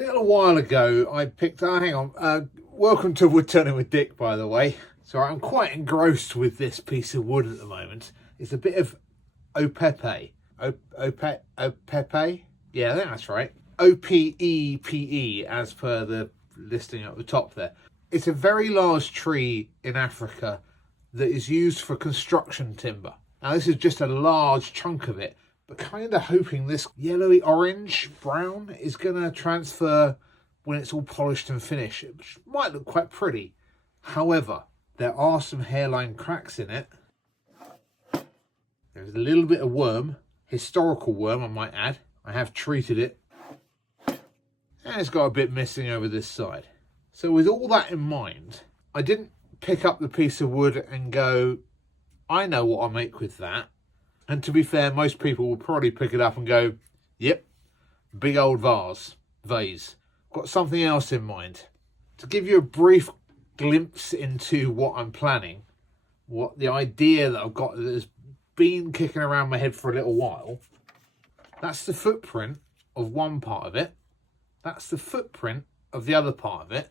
little while ago, I picked... hang on. Welcome to Woodturning with Dick, by the way. So I'm quite engrossed with this piece of wood at the moment. It's a bit of Opepe. Opepe? Yeah, I think that's right. Opepe, as per the listing at the top there. It's a very large tree in Africa that is used for construction timber. Now, this is just a large chunk of it, but kind of hoping this yellowy orange, brown, is going to transfer when it's all polished and finished, which might look quite pretty. However, there are some hairline cracks in it. There's a little bit of worm, historical worm I might add. I have treated it. And it's got a bit missing over this side. So with all that in mind, I didn't pick up the piece of wood and go, I know what I'll make with that. And to be fair, most people will probably pick it up and go, yep, big old vase. Got something else in mind. To give you a brief glimpse into what I'm planning, what the idea that I've got that has been kicking around my head for a little while, that's the footprint of one part of it. That's the footprint of the other part of it.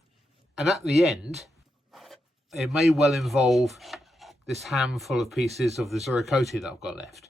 And at the end, it may well involve this handful of pieces of the Ziricote that I've got left.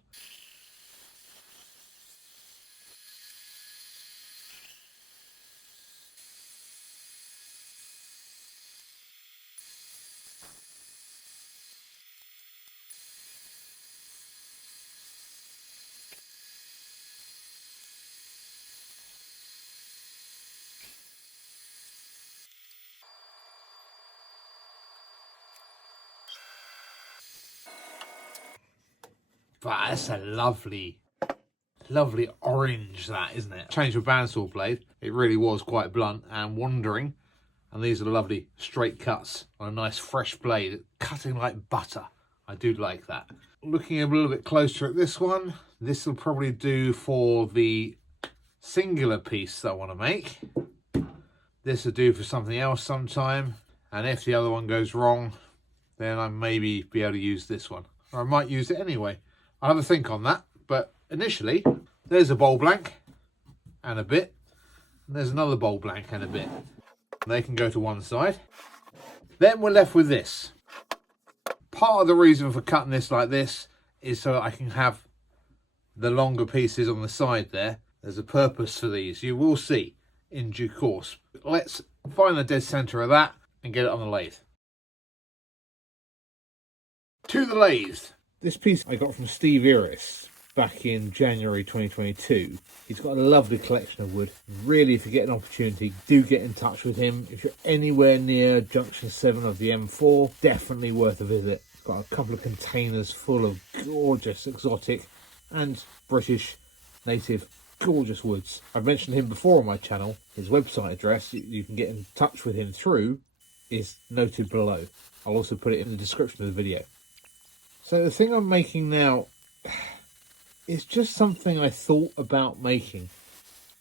But that's a lovely orange, that, isn't it? Change of bandsaw blade. It really was quite blunt and wandering. And these are the lovely straight cuts on a nice fresh blade, cutting like butter. I do like that. Looking a little bit closer at this one, this will probably do for the singular piece that I want to make. This will do for something else sometime. And if the other one goes wrong, then I maybe be able to use this one. Or I might use it anyway. I'll have a think on that, but initially, there's a bowl blank and a bit, and there's another bowl blank and a bit. They can go to one side. Then we're left with this. Part of the reason for cutting this like this is so I can have the longer pieces on the side there. There's a purpose for these. You will see in due course. Let's find the dead centre of that and get it on the lathe. To the lathe. This piece I got from Steve Iris back in January 2022. He's got a lovely collection of wood. Really, if you get an opportunity, do get in touch with him. If you're anywhere near Junction 7 of the M4, definitely worth a visit. He's got a couple of containers full of gorgeous, exotic and British native gorgeous woods. I've mentioned him before on my channel. His website address, you can get in touch with him through, is noted below. I'll also put it in the description of the video. So the thing I'm making now is just something I thought about making.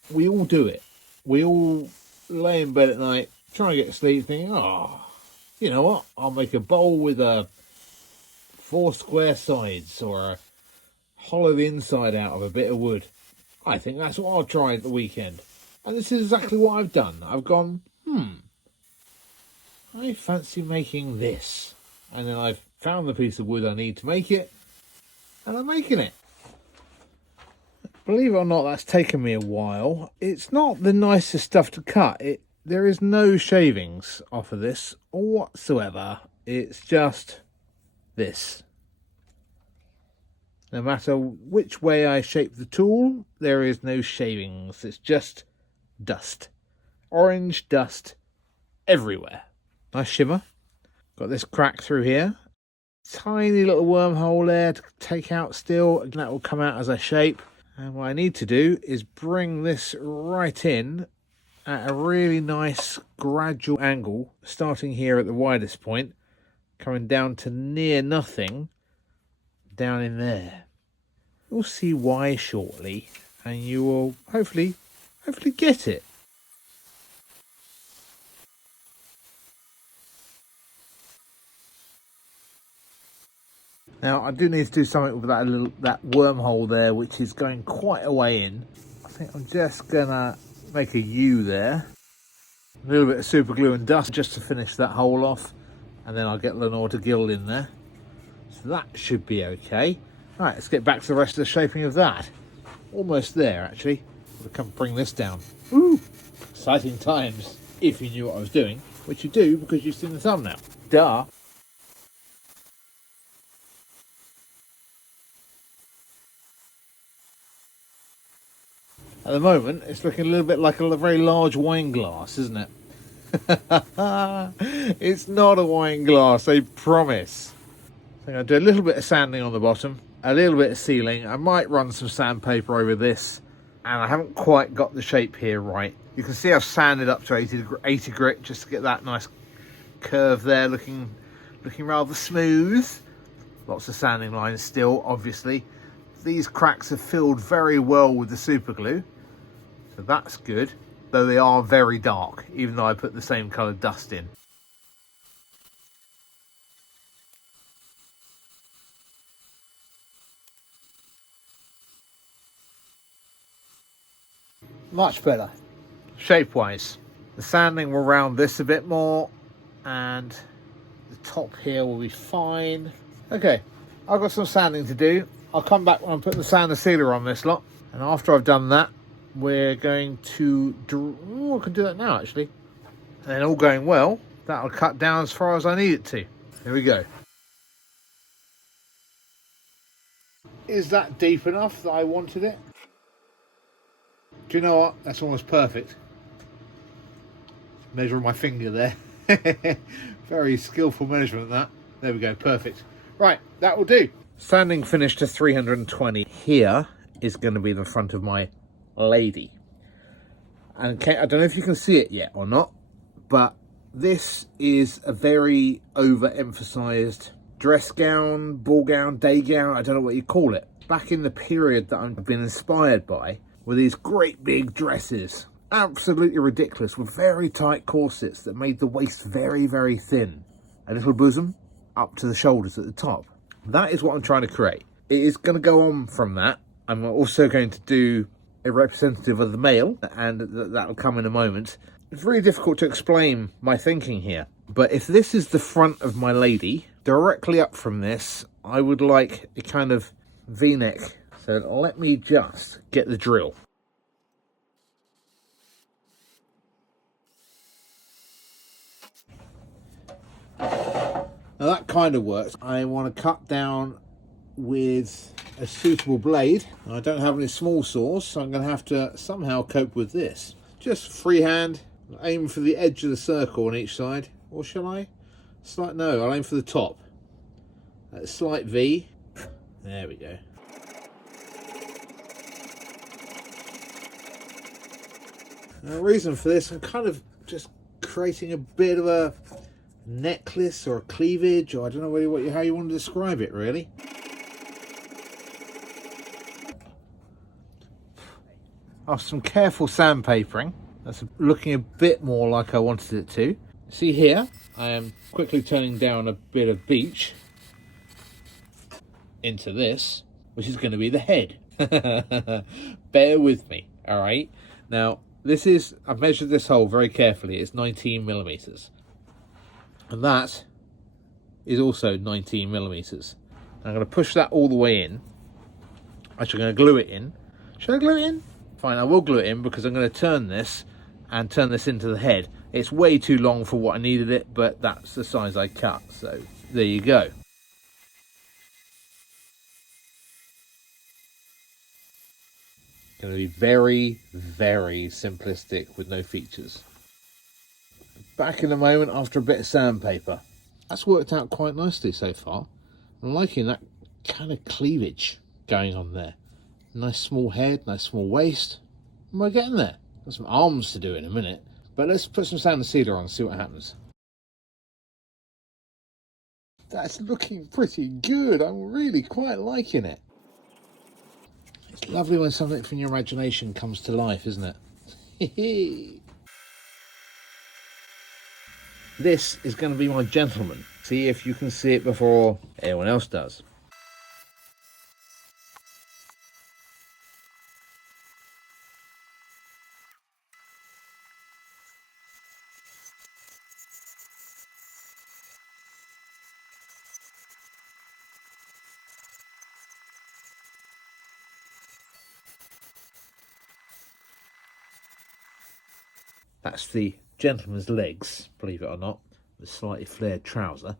We all do it. We all lay in bed at night, trying to get to sleep, thinking, oh, you know what? I'll make a bowl with 4 square sides, or hollow the inside out of a bit of wood. I think that's what I'll try at the weekend. And this is exactly what I've done. I've gone, I fancy making this. And then I've found the piece of wood I need to make it, and I'm making it. Believe it or not, that's taken me a while. It's not the nicest stuff to cut. There is no shavings off of this whatsoever. It's just this. No matter which way I shape the tool, there is no shavings. It's just dust. Orange dust everywhere. Nice shimmer. Got this crack through here. Tiny little wormhole there to take out still. And that will come out as I shape. And what I need to do is bring this right in at a really nice gradual angle, starting here at the widest point, coming down to near nothing down in there. You'll see why shortly, and you will hopefully get it. Now I do need to do something with that wormhole there, which is going quite a way in. I think I'm just gonna make a U there. A little bit of super glue and dust just to finish that hole off, and then I'll get Lenore to gild in there. So that should be okay. Right, let's get back to the rest of the shaping of that. Almost there, actually. I'll come bring this down. Ooh, exciting times, if you knew what I was doing, which you do because you've seen the thumbnail. Duh. At the moment, it's looking a little bit like a very large wine glass, isn't it? It's not a wine glass, I promise. I'm going to do a little bit of sanding on the bottom, a little bit of sealing. I might run some sandpaper over this, and I haven't quite got the shape here right. You can see I've sanded up to 80 grit just to get that nice curve there, looking rather smooth. Lots of sanding lines still, obviously. These cracks have filled very well with the super glue, so that's good, though they are very dark, even though I put the same coloured dust in. Much better, shape-wise. The sanding will round this a bit more, and the top here will be fine. Okay, I've got some sanding to do. I'll come back when I'm putting the sander sealer on this lot, and after I've done that, we're going to I can do that now actually, and then all going well, that'll cut down as far as I need it to. Here we go. Is that deep enough that I wanted it? Do you know what? That's almost perfect. Measure my finger there. Very skillful measurement that. There we go, perfect. Right, that will do. Sanding finished to 320. Here is going to be the front of my lady. And I don't know if you can see it yet or not, but this is a very overemphasized dress gown, ball gown, day gown, I don't know what you call it. Back in the period that I've been inspired by were these great big dresses. Absolutely ridiculous, with very tight corsets that made the waist very, very thin. A little bosom up to the shoulders at the top. That is what I'm trying to create. It is going to go on from that. I'm also going to do a representative of the male, and that'll come in a moment. It's really difficult to explain my thinking here, but if this is the front of my lady, directly up from this, I would like a kind of V-neck. So let me just get the drill. Now that kind of works. I want to cut down with a suitable blade. I don't have any small saws, so I'm going to have to somehow cope with this. Just freehand, aim for the edge of the circle on each side. Or shall I? No, I'll aim for the top. A slight V. There we go. Now, the reason for this, I'm kind of just creating a bit of a necklace or a cleavage, or I don't know really how you want to describe it really. After some careful sandpapering, that's looking a bit more like I wanted it to. See here, I am quickly turning down a bit of beech into this, which is going to be the head. Bear with me, all right? Now, I've measured this hole very carefully. It's 19 millimeters. And that is also 19 millimeters. I'm going to push that all the way in. Actually, I'm going to glue it in. Should I glue it in? Fine, I will glue it in because I'm going to turn this into the head. It's way too long for what I needed it, but that's the size I cut. So there you go. Going to be very, very simplistic with no features. Back in a moment after a bit of sandpaper. That's worked out quite nicely so far. I'm liking that kind of cleavage going on there. Nice small head, nice small waist. Am I getting there? Got some arms to do in a minute. But let's put some sander sealer on and see what happens. That's looking pretty good. I'm really quite liking it. It's lovely when something from your imagination comes to life, isn't it? This is going to be my gentleman. See if you can see it before anyone else does. That's the gentleman's legs, believe it or not, with slightly flared trouser.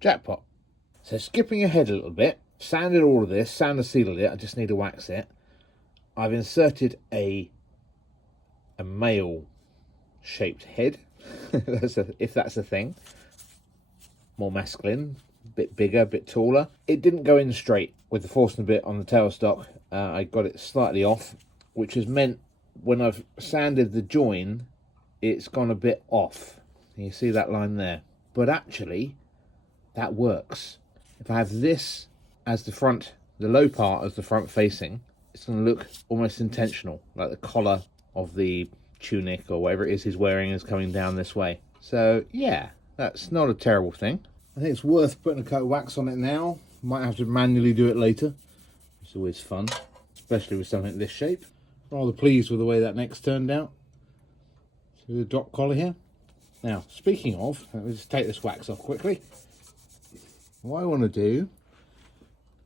Jackpot. So skipping ahead a little bit, sanded all of this, sanded sealed it, I just need to wax it. I've inserted a male shaped head, if that's a thing. More masculine, a bit bigger, a bit taller. It didn't go in straight with the forcing bit on the tailstock. I got it slightly off, which has meant when I've sanded the join, it's gone a bit off. You see that line there? But actually, that works. If I have this as the front, the low part as the front facing, it's going to look almost intentional, like the collar of the tunic or whatever it is he's wearing is coming down this way. So yeah, that's not a terrible thing. I think it's worth putting a coat of wax on it now. Might have to manually do it later. It's always fun, especially with something this shape. Rather pleased with the way that neck's turned out. See the drop collar here. Now, speaking of, let me just take this wax off quickly. What I want to do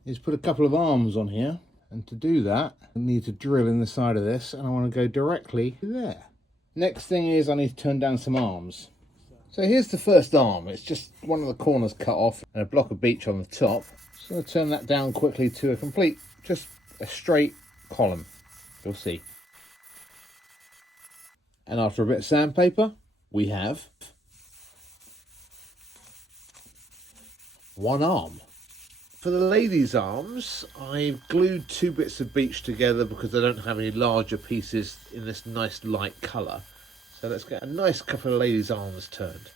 is put a couple of arms on here, and to do that I need to drill in the side of this, and I want to go directly there. Next thing is I need to turn down some arms. So here's the first arm. It's just one of the corners cut off and a block of beech on the top. Just going to turn that down quickly to a complete, just a straight column. You'll see. And after a bit of sandpaper, we have one arm. For the ladies' arms, I've glued two bits of beech together because I don't have any larger pieces in this nice light colour. So let's get a nice couple of ladies' arms turned.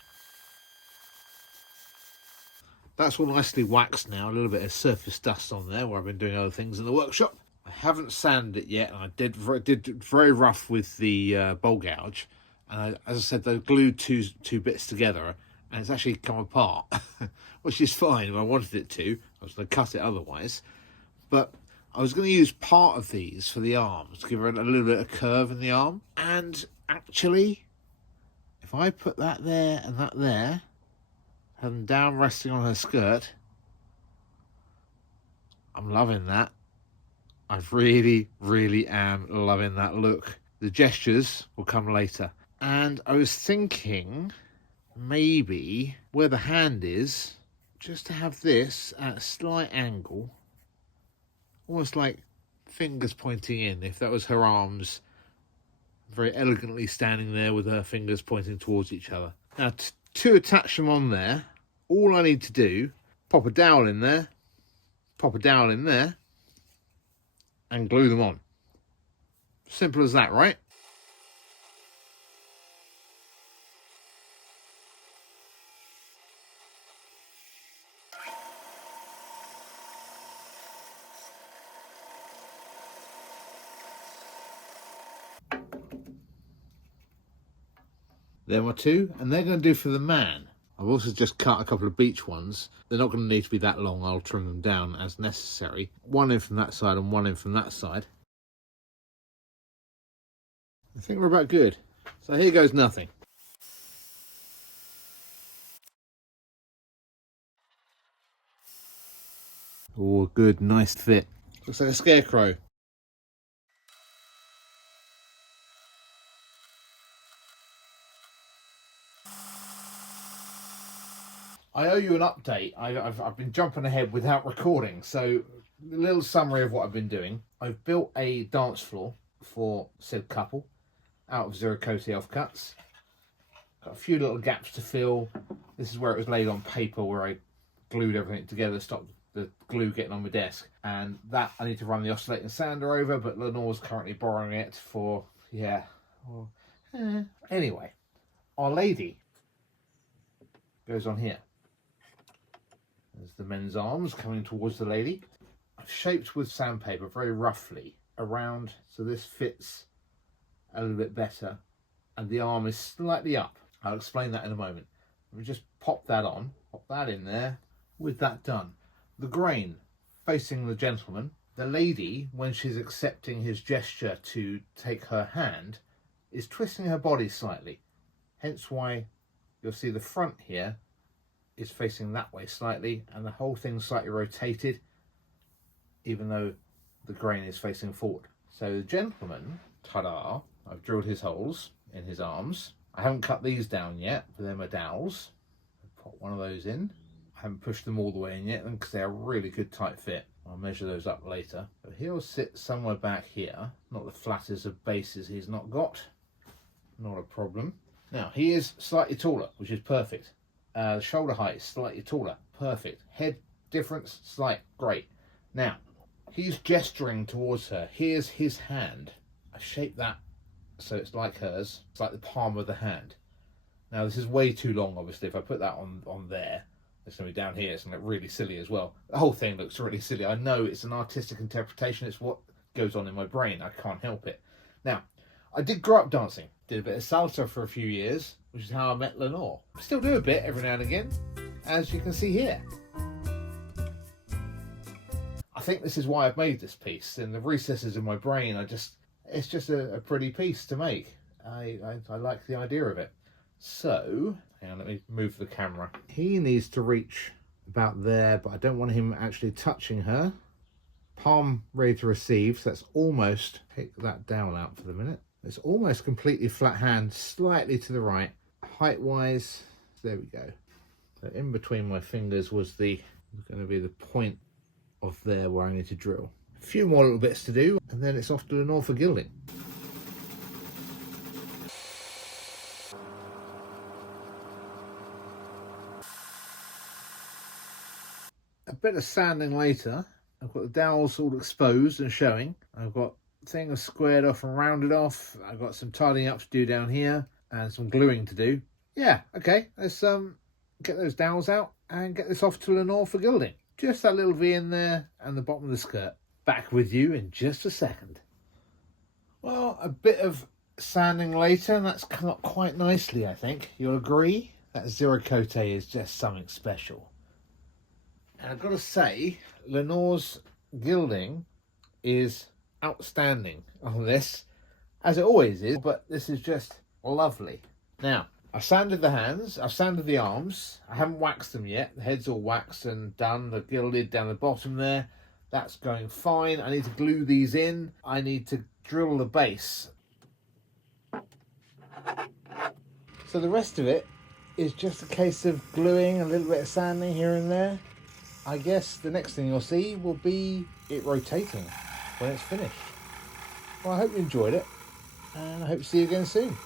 That's all nicely waxed now, a little bit of surface dust on there where I've been doing other things in the workshop. I haven't sanded it yet, and I did very rough with the bowl gouge. And as I said, they glued two bits together, and it's actually come apart, which is fine. If I wanted it to, I was going to cut it otherwise. But I was going to use part of these for the arms, to give her a little bit of curve in the arm. And actually, if I put that there and that there, have them down resting on her skirt, I'm loving that. I really, really am loving that look. The gestures will come later. And I was thinking maybe where the hand is, just to have this at a slight angle, almost like fingers pointing in, if that was her arms very elegantly standing there with her fingers pointing towards each other. Now to attach them on there, all I need to do, pop a dowel in there, pop a dowel in there, and glue them on. Simple as that, right? There are two, and they're going to do for the man. I've also just cut a couple of beech ones. They're not going to need to be that long. I'll trim them down as necessary. One in from that side and one in from that side. I think we're about good. So here goes nothing. Oh, good, nice fit. Looks like a scarecrow. I owe you an update. I've been jumping ahead without recording, so a little summary of what I've been doing. I've built a dance floor for said couple out of Ziricote offcuts. Got a few little gaps to fill. This is where it was laid on paper, where I glued everything together, stopped the glue getting on my desk. And that I need to run the oscillating sander over, but Lenore's currently borrowing it for, yeah. Anyway, Our Lady goes on here. There's the men's arms coming towards the lady. I've shaped with sandpaper very roughly around so this fits a little bit better, and the arm is slightly up. I'll explain that in a moment. Let me just pop that on, pop that in there. With that done, the grain facing the gentleman. The lady, when she's accepting his gesture to take her hand, is twisting her body slightly. Hence why you'll see the front here is facing that way slightly, and the whole thing's slightly rotated, even though the grain is facing forward. So the gentleman, ta-da, I've drilled his holes in his arms. I haven't cut these down yet, but they're my dowels. I'll put one of those in. I haven't pushed them all the way in yet because they're a really good tight fit. I'll measure those up later. But he'll sit somewhere back here, not the flattest of bases he's not got. Not a problem. Now, he is slightly taller, which is perfect. Shoulder height is slightly taller, perfect. Head difference, slight, great. Now, he's gesturing towards her. Here's his hand. I shaped that so it's like hers. It's like the palm of the hand. Now, this is way too long, obviously. If I put that on there, it's going to be down here. It's going to look really silly as well. The whole thing looks really silly. I know it's an artistic interpretation. It's what goes on in my brain. I can't help it. Now, I did grow up dancing. Did a bit of salsa for a few years, which is how I met Lenore. I still do a bit every now and again, as you can see here. I think this is why I've made this piece. In the recesses of my brain, it's just a pretty piece to make. I like the idea of it. So, hang on, let me move the camera. He needs to reach about there, but I don't want him actually touching her. Palm ready to receive, so that's almost, pick that dowel out for the minute. It's almost completely flat hand, slightly to the right. Height-wise, there we go. So in between my fingers was going to be the point of there where I need to drill. A few more little bits to do, and then it's off to Lenore for gilding. A bit of sanding later. I've got the dowels all exposed and showing. I've got things squared off and rounded off. I've got some tidying up to do down here and some gluing to do. Yeah, okay, let's get those dowels out and get this off to Lenore for gilding. Just that little V in there and the bottom of the skirt. Back with you in just a second. Well, a bit of sanding later, and that's come up quite nicely, I think. You'll agree? That Ziricote is just something special. And I've got to say, Lenore's gilding is outstanding on this, as it always is, but this is just lovely. Now, I've sanded the hands, I've sanded the arms, I haven't waxed them yet. The head's all waxed and done, the gilded down the bottom there. That's going fine. I need to glue these in. I need to drill the base. So the rest of it is just a case of gluing, a little bit of sanding here and there. I guess the next thing you'll see will be it rotating when it's finished. Well, I hope you enjoyed it, and I hope to see you again soon.